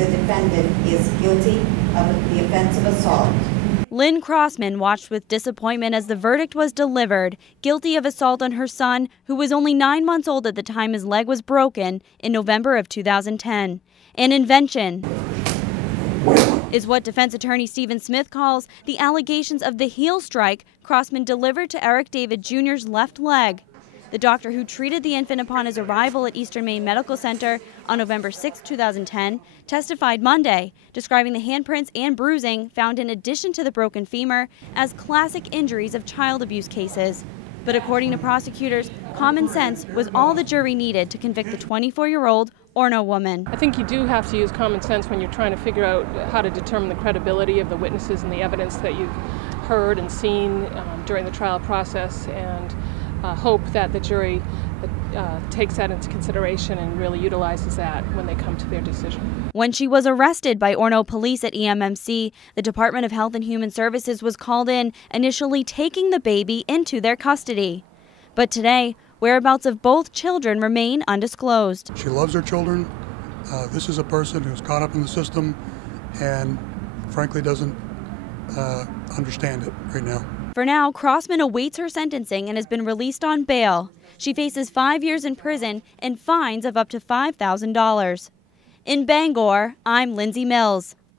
the defendant is guilty of the offense of assault. Lynn Crossman watched with disappointment as the verdict was delivered, guilty of assault on her son, who was only 9 months old at the time his leg was broken in November of 2010. An invention is what defense attorney Stephen Smith calls the allegations of the heel strike Crossman delivered to Eric David Jr.'s left leg. The doctor who treated the infant upon his arrival at Eastern Maine Medical Center on November 6, 2010, testified Monday, describing the handprints and bruising found in addition to the broken femur as classic injuries of child abuse cases. But according to prosecutors, common sense was all the jury needed to convict the 24-year-old Orono woman. I think you do have to use common sense when you're trying to figure out how to determine the credibility of the witnesses and the evidence that you've heard and seen during the trial process, and hope that the jury takes that into consideration and really utilizes that when they come to their decision. When she was arrested by Orono police at EMMC, the Department of Health and Human Services was called in, initially taking the baby into their custody. But today, whereabouts of both children remain undisclosed. She loves her children. This is a person who's caught up in the system and frankly doesn't understand it right now. For now, Crossman awaits her sentencing and has been released on bail. She faces 5 years in prison and fines of up to $5,000. In Bangor, I'm Lindsay Mills.